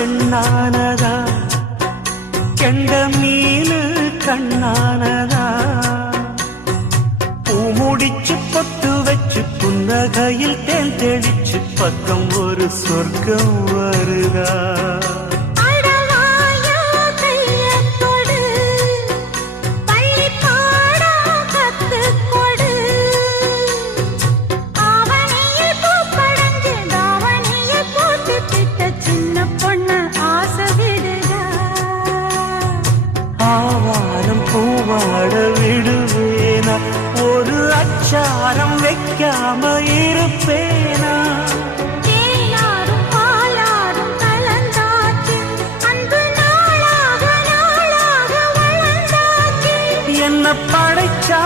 பெண்ணானதா கெண்ட மீனு கண்ணானதா பூ முடிச்சு பொட்டு வச்சு புன்னகையில் தேன் தெளிச்சு பக்கம் ஒரு சொர்க்கம் வருதா ஆவாரம் பூவாட விடுவேனா ஒரு அச்சாரம் வைக்காம இருப்பேனா என்ன படைச்சா